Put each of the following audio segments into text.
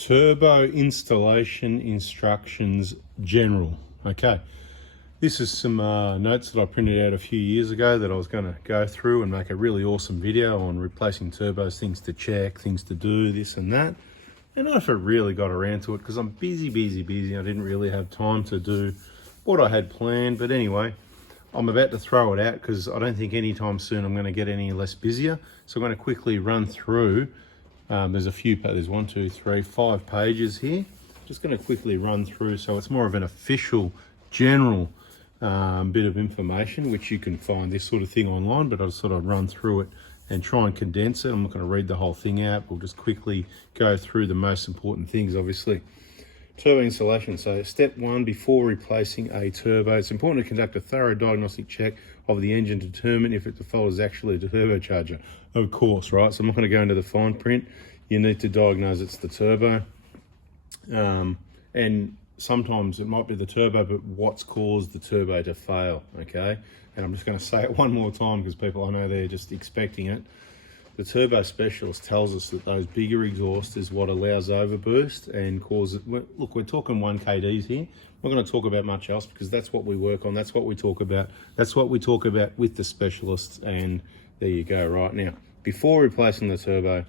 Turbo installation instructions general. Okay, this is some notes that I printed out a few years ago that I was going to go through and make a really awesome video on replacing turbos, things to check, things to do, this and that. And I never really got around to it because I'm busy. I didn't really have time to do what I had planned. But anyway, I'm about to throw it out because I don't think anytime soon I'm going to get any less busier. So I'm going to quickly run through. There's 1, 2, 3, 5 pages here. Just going to quickly run through, so it's more of an official, general bit of information, which you can find this sort of thing online, but I just thought I'd run through it and try and condense it. I'm not going to read the whole thing out. We'll just quickly go through the most important things, obviously. Turbo installation. So step 1, before replacing a turbo, it's important to conduct a thorough diagnostic check of the engine to determine if the fault is actually a turbocharger. Of course, right? So I'm not going to go into the fine print. You need to diagnose it's the turbo. And sometimes it might be the turbo, but what's caused the turbo to fail, okay? And I'm just going to say it one more time because people, I know they're just expecting it. The turbo specialist tells us that those bigger exhausts is what allows overburst and causes, look, we're talking 1 kDs here. We're going to talk about much else because that's what we work on. That's what we talk about. That's what we talk about with the specialists. And there you go. Right now, before replacing the turbo,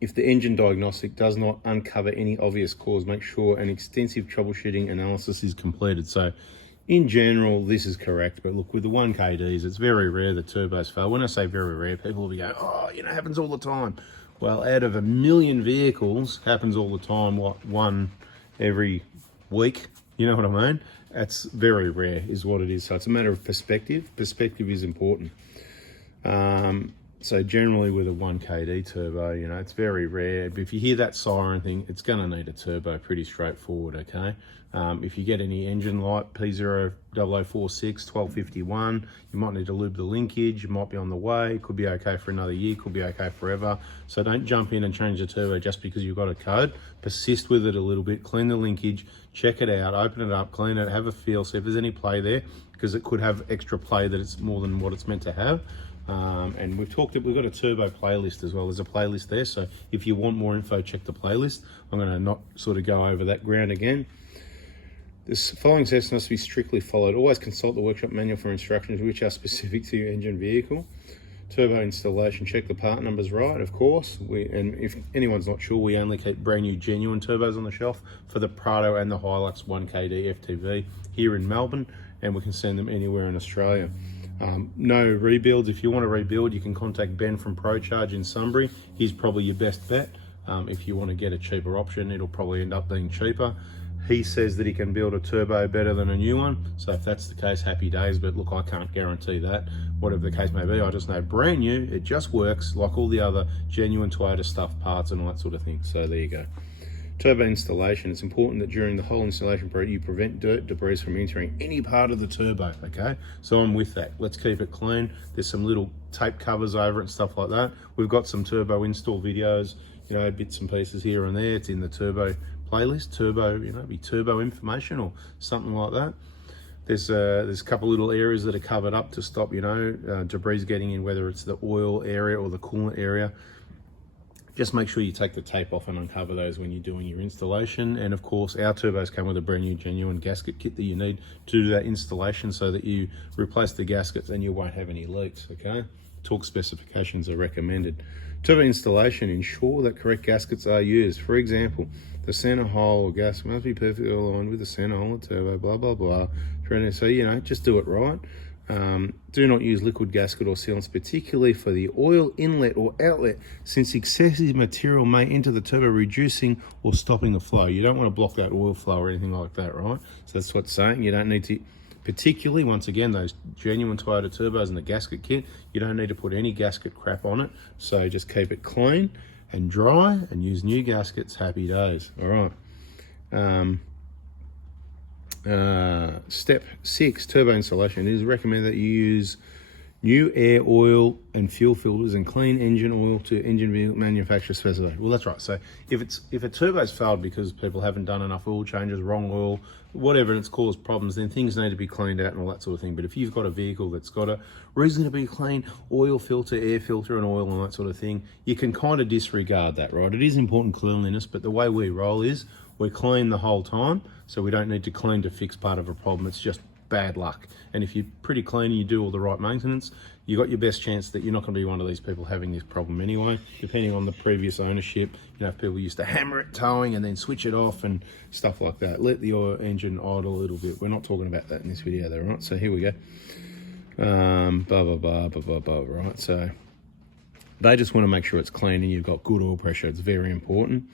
if the engine diagnostic does not uncover any obvious cause, make sure an extensive troubleshooting analysis is completed. So in general, this is correct, but look, with the 1 kDs, it's very rare that turbos fail. When I say very rare, people will be going, oh, you know, it happens all the time. Well, out of 1 million vehicles, happens all the time, what, 1 every week? You know what I mean? That's very rare is what it is. So it's a matter of perspective. Perspective is important. So generally with a 1 kD turbo, you know, it's very rare. But if you hear that siren thing, it's going to need a turbo, pretty straightforward, okay? If you get any engine light, P00046, 1251, you might need to lube the linkage, you might be on the way, could be okay for another year, could be okay forever. So don't jump in and change the turbo just because you've got a code. Persist with it a little bit, clean the linkage, check it out, open it up, clean it, have a feel, see if there's any play there, because it could have extra play that it's more than what it's meant to have. And we've got a turbo playlist as well. There's a playlist there, so if you want more info, check the playlist. I'm going to not sort of go over that ground again. This following steps must be strictly followed. Always consult the workshop manual for instructions which are specific to your engine vehicle. Turbo installation, check the part numbers right, of course. And if anyone's not sure, we only keep brand new genuine turbos on the shelf for the Prado and the Hilux 1 kD FTV here in Melbourne, and we can send them anywhere in Australia. No rebuilds. If you want to rebuild, you can contact Ben from ProCharge in Sunbury. He's probably your best bet. If you want to get a cheaper option, it'll probably end up being cheaper. He says that he can build a turbo better than a new one. So if that's the case, happy days. But look, I can't guarantee that. Whatever the case may be, I just know brand new, it just works like all the other genuine Toyota stuff parts and all that sort of thing. So there you go. Turbo installation. It's important that during the whole installation period, you prevent dirt, debris from entering any part of the turbo, okay? So I'm with that. Let's keep it clean. There's some little tape covers over it and stuff like that. We've got some turbo install videos, you know, bits and pieces here and there. It's in the turbo playlist, turbo, you know, be turbo information or something like that. There's a couple little areas that are covered up to stop, you know, debris getting in, whether it's the oil area or the coolant area. Just make sure you take the tape off and uncover those when you're doing your installation. And of course, our turbos come with a brand new genuine gasket kit that you need to do that installation so that you replace the gaskets and you won't have any leaks, okay? Torque specifications are recommended. Turbo installation, ensure that correct gaskets are used. For example, the center hole or gasket must be perfectly aligned with the center hole of the turbo, blah, blah, blah. So, you know, just do it right. Do not use liquid gasket or sealants, particularly for the oil inlet or outlet, since excessive material may enter the turbo, reducing or stopping the flow. You don't want to block that oil flow or anything like that, right? So that's what's saying. You don't need to, particularly, once again, those genuine Toyota turbos and the gasket kit, you don't need to put any gasket crap on it. So just keep it clean and dry and use new gaskets. Happy days. All right. Step 6, turbo installation. It is recommended that you use New air, oil, and fuel filters and clean engine oil to engine vehicle manufacturer specified. Well, that's right. So if a turbo's failed because people haven't done enough oil changes, wrong oil, whatever, and it's caused problems, then things need to be cleaned out and all that sort of thing. But if you've got a vehicle that's got a reasonably clean oil filter, air filter, and oil and that sort of thing, you can kind of disregard that, right? It is important cleanliness, but the way we roll is we clean the whole time, so we don't need to clean to fix part of a problem. It's just bad luck. And if you're pretty clean and you do all the right maintenance, you got your best chance that you're not going to be one of these people having this problem anyway, depending on the previous ownership. You know, if people used to hammer it towing and then switch it off and stuff like that. Let the oil engine idle a little bit. We're not talking about that in this video though, right? So here we go. Right? So they just want to make sure it's clean and you've got good oil pressure. It's very important.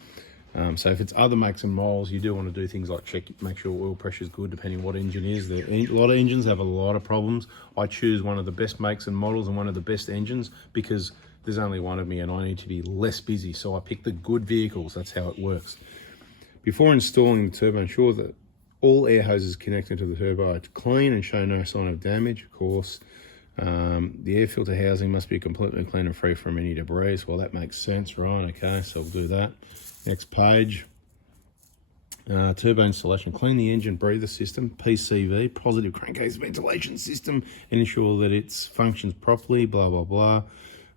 So if it's other makes and models, you do want to do things like check, make sure oil pressure is good, depending on what engine is. A lot of engines have a lot of problems. I choose one of the best makes and models and one of the best engines because there's only one of me and I need to be less busy. So I pick the good vehicles. That's how it works. Before installing the turbo, ensure that all air hoses connected to the turbo are clean and show no sign of damage, of course. The air filter housing must be completely clean and free from any debris. Well, that makes sense, right? Okay, so we'll do that. Next page. Turbo installation. Clean the engine breather system, PCV, positive crankcase ventilation system, and ensure that it functions properly, blah, blah, blah.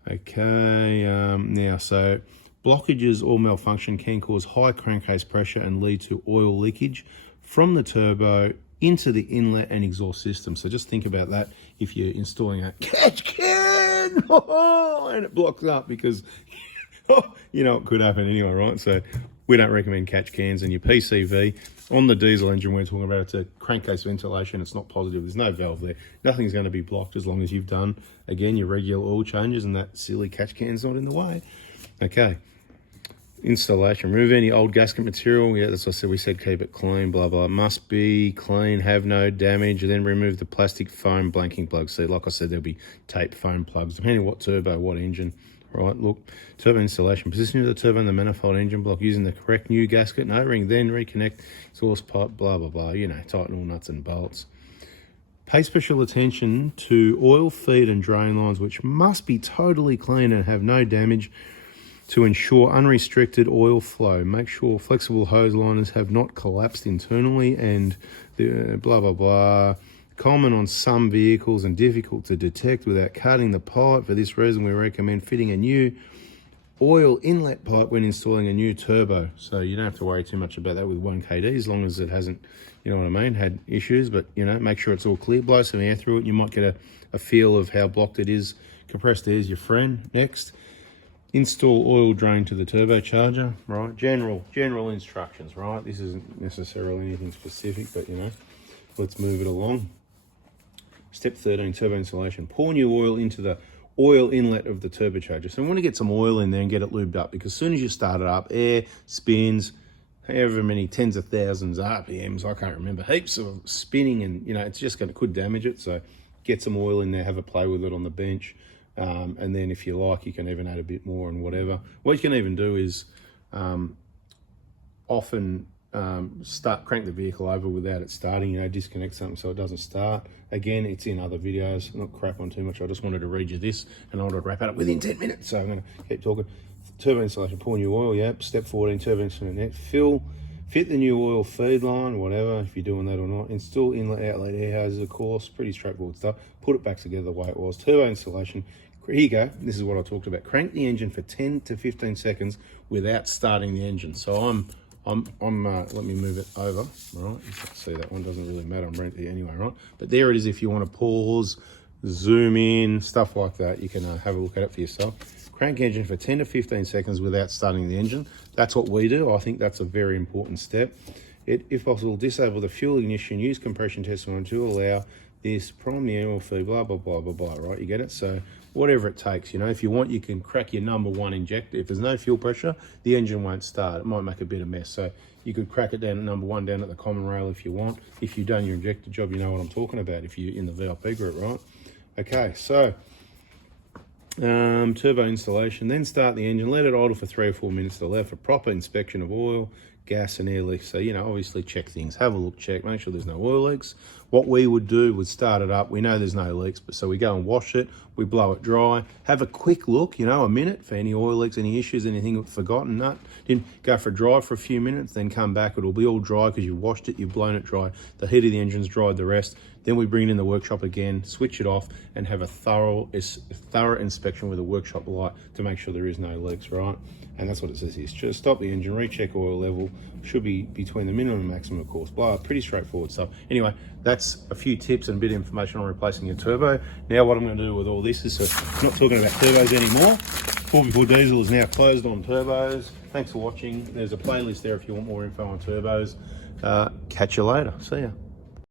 Okay, now, so blockages or malfunction can cause high crankcase pressure and lead to oil leakage from the turbo into the inlet and exhaust system. So just think about that if you're installing a catch can and it blocks up because you know it could happen anyway, right? So we don't recommend catch cans. And your PCV on the diesel engine we're talking about, it's a crankcase ventilation. It's not positive. There's no valve there. Nothing's going to be blocked as long as you've done, again, your regular oil changes and that silly catch can's not in the way. Okay. Installation. Remove any old gasket material. Yeah, that's what I said. We said keep it clean, blah, blah. Must be clean, have no damage. Then remove the plastic foam blanking plugs. See, like I said, there'll be tape foam plugs, depending on what turbo, what engine. Right, look, turbo installation. Position of the turbo in the manifold engine block using the correct new gasket and O-ring. Then reconnect exhaust pipe, blah, blah, blah. You know, tighten all nuts and bolts. Pay special attention to oil feed and drain lines, which must be totally clean and have no damage to ensure unrestricted oil flow. Make sure flexible hose liners have not collapsed internally and the blah, blah, blah. Common on some vehicles and difficult to detect without cutting the pipe. For this reason, we recommend fitting a new oil inlet pipe when installing a new turbo. So you don't have to worry too much about that with 1KD as long as it hasn't, you know what I mean, had issues. But, you know, make sure it's all clear. Blow some air through it. You might get a feel of how blocked it is. Compressed air is your friend. Next. Install oil drain to the turbocharger, right? General instructions, right? This isn't necessarily anything specific, but, you know, let's move it along. Step 13, turbo installation. Pour new oil into the oil inlet of the turbocharger. So we want to get some oil in there and get it lubed up because as soon as you start it up, air spins, however many tens of thousands RPMs, I can't remember, heaps of spinning and, you know, it's just could damage it. So get some oil in there, have a play with it on the bench. And then if you like, you can even add a bit more and whatever. What you can even do is often crank the vehicle over without it starting, you know, disconnect something so it doesn't start. Again, it's in other videos, not crap on too much. I just wanted to read you this and I wanted to wrap it up within 10 minutes. So I'm going to keep talking. Turbo installation, pour new oil, yep. Step 14, turbo installation net. Fit the new oil feed line, whatever, if you're doing that or not. Install inlet, outlet air hoses, of course, pretty straightforward stuff. Put it back together the way it was. Turbo installation. Here you go. This is what I talked about. Crank the engine for 10 to 15 seconds without starting the engine. So let me move it over, right? You can see that one doesn't really matter. I'm renting it anyway, right? But there it is. If you want to pause, zoom in, stuff like that, you can have a look at it for yourself. Crank engine for 10 to 15 seconds without starting the engine. That's what we do. I think that's a very important step. If possible, disable the fuel ignition, use compression testing to allow this primary oil feed, blah, blah, blah, blah, blah, right? You get it? So whatever it takes, you know, if you want, you can crack your number one injector. If there's no fuel pressure, the engine won't start. It might make a bit of mess. So you could crack it down at number one down at the common rail if you want. If you've done your injector job, you know what I'm talking about if you're in the VIP group, right? Okay, so Turbo installation, then start the engine, let it idle for 3 or 4 minutes to allow for proper inspection of oil, gas and air leaks. So, obviously check things, have a look, check, make sure there's no oil leaks. What we would do would start it up. We know there's no leaks, but so we go and wash it, we blow it dry, have a quick look, a minute for any oil leaks, any issues, anything forgotten, didn't go for a drive for a few minutes, then come back, it'll be all dry because you've washed it, you've blown it dry, the heat of the engine's dried the rest. Then we bring it in the workshop again, switch it off, and have a thorough inspection with a workshop light to make sure there is no leaks, right? And that's what it says here. Just stop the engine, recheck oil level, should be between the minimum and maximum, of course. Blah, pretty straightforward stuff. Anyway, that's a few tips and a bit of information on replacing your turbo. Now what I'm going to do with all this is, I'm not talking about turbos anymore. 4x4 diesel is now closed on turbos. Thanks for watching. There's a playlist there if you want more info on turbos. Catch you later. See ya.